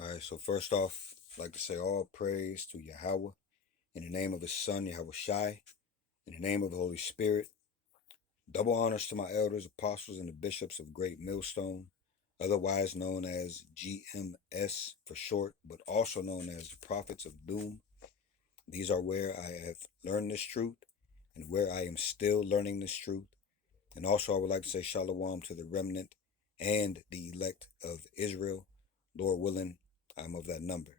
All right, so first off, I'd like to say all praise to Yahweh in the name of his son, Yahweh Shai, in the name of the Holy Spirit. Double honors to my elders, apostles, and the bishops of Great Millstone, otherwise known as GMS for short, but also known as the prophets of doom. These are where I have learned this truth and where I am still learning this truth. And also, I would like to say shalom to the remnant and the elect of Israel. Lord willing, I'm of that number.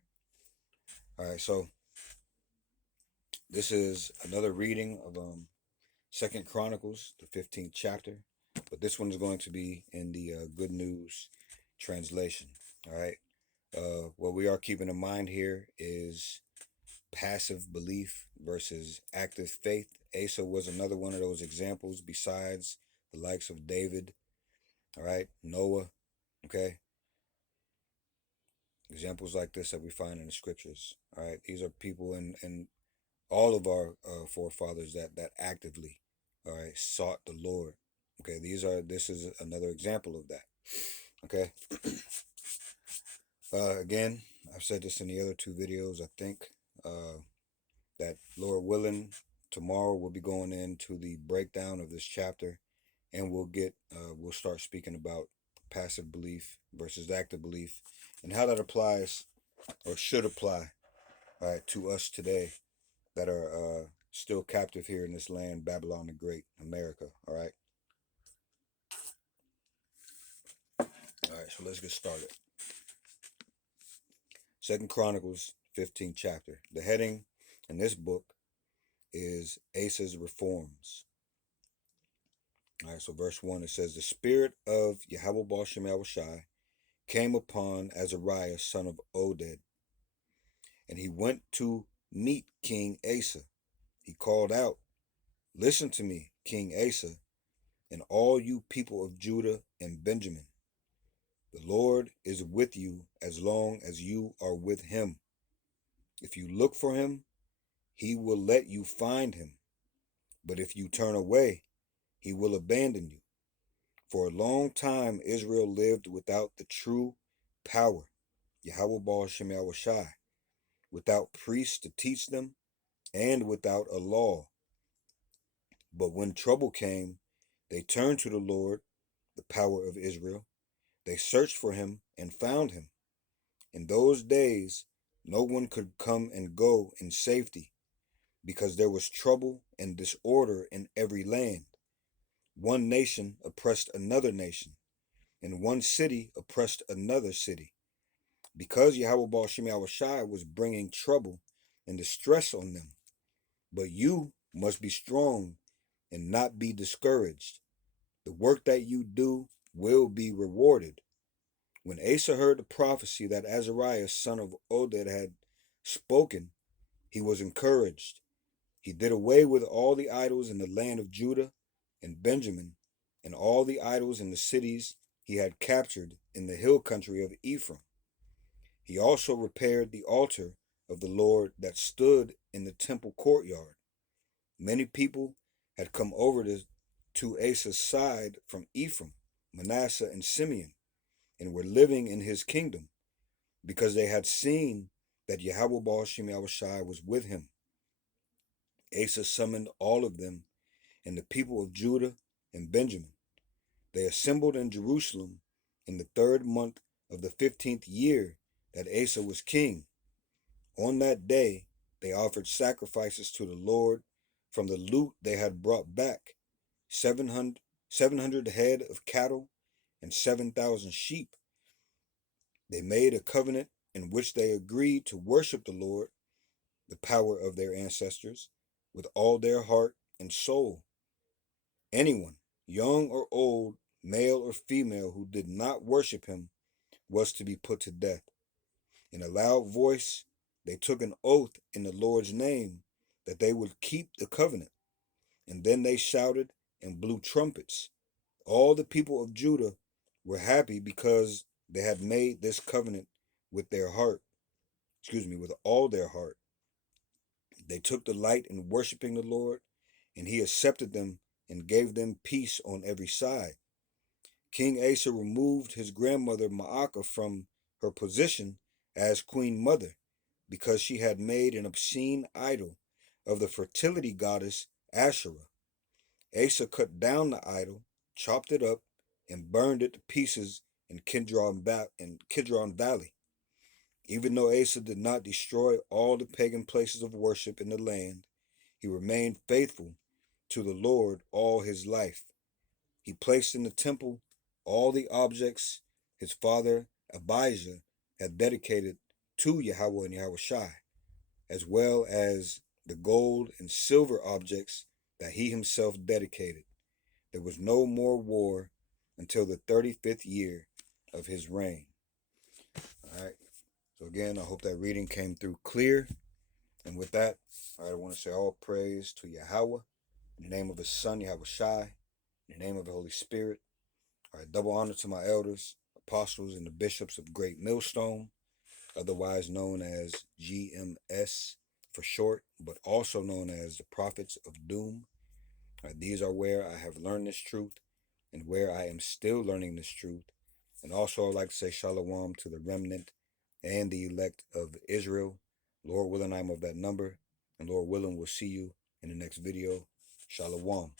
All right, so this is another reading of Second Chronicles, the 15th chapter, but this one is going to be in the Good News translation. All right. What we are keeping in mind here is passive belief versus active faith. Asa was another one of those examples besides the likes of David. All right. Noah. Okay. Examples like this that we find in the scriptures. All right. These are people in all of our forefathers that actively, all right, sought the Lord. Okay, this is another example of that. Okay. Again, I've said this in the other two videos. I think that Lord willing, tomorrow we'll be going into the breakdown of this chapter, and we'll start speaking about passive belief versus active belief and how that applies or should apply, all right, to us today that are still captive here in this land, Babylon the Great, America. All right. All right. So let's get started. Second Chronicles, 15th chapter. The heading in this book is Asa's reforms. All right. So verse 1, it says, "The spirit of Yahweh Bashem Yahushai came upon Azariah, son of Oded, and he went to meet King Asa. He called out, 'Listen to me, King Asa, and all you people of Judah and Benjamin. The Lord is with you as long as you are with him. If you look for him, he will let you find him. But if you turn away, he will abandon you. For a long time Israel lived without the true power, Yahweh Baal Shem Yahushai, without priests to teach them, and without a law. But when trouble came, they turned to the Lord, the power of Israel. They searched for him and found him. In those days, no one could come and go in safety, because there was trouble and disorder in every land. One nation oppressed another nation, and one city oppressed another city. Because Yahweh Baal Shem Yahushai was bringing trouble and distress on them. But you must be strong and not be discouraged. The work that you do will be rewarded." When Asa heard the prophecy that Azariah, son of Oded, had spoken, he was encouraged. He did away with all the idols in the land of Judah and Benjamin, and all the idols in the cities he had captured in the hill country of Ephraim. He also repaired the altar of the Lord that stood in the temple courtyard. Many people had come over to Asa's side from Ephraim, Manasseh, and Simeon, and were living in his kingdom, because they had seen that Yahweh Baal Shem Yahushai was with him. Asa summoned all of them and the people of Judah and Benjamin. They assembled in Jerusalem in the 3rd month of the 15th year that Asa was king. On that day, they offered sacrifices to the Lord from the loot they had brought back, 700 head of cattle and 7,000 sheep. They made a covenant in which they agreed to worship the Lord, the power of their ancestors, with all their heart and soul. Anyone, young or old, male or female, who did not worship him was to be put to death. In a loud voice, they took an oath in the Lord's name that they would keep the covenant. And then they shouted and blew trumpets. All the people of Judah were happy because they had made this covenant with with all their heart. They took delight in worshiping the Lord, and he accepted them and gave them peace on every side. King Asa removed his grandmother Maacah from her position as Queen Mother, because she had made an obscene idol of the fertility goddess Asherah. Asa cut down the idol, chopped it up, and burned it to pieces in Kidron Valley. Even though Asa did not destroy all the pagan places of worship in the land, he remained faithful to the Lord all his life. He placed in the temple all the objects his father Abijah had dedicated to Yahweh and Yahushai, as well as the gold and silver objects that he himself dedicated. There was no more war until the 35th year of his reign. All right. So again, I hope that reading came through clear. And with that, I want to say all praise to Yahweh, in the name of his son, Yahushai, in the name of the Holy Spirit. All right, double honor to my elders, apostles, and the bishops of Great Millstone, otherwise known as GMS for short, but also known as the Prophets of Doom. These are where I have learned this truth and where I am still learning this truth. And also, I'd like to say shalom to the remnant and the elect of Israel. Lord willing, I'm of that number. And Lord willing, we'll see you in the next video. Shalom.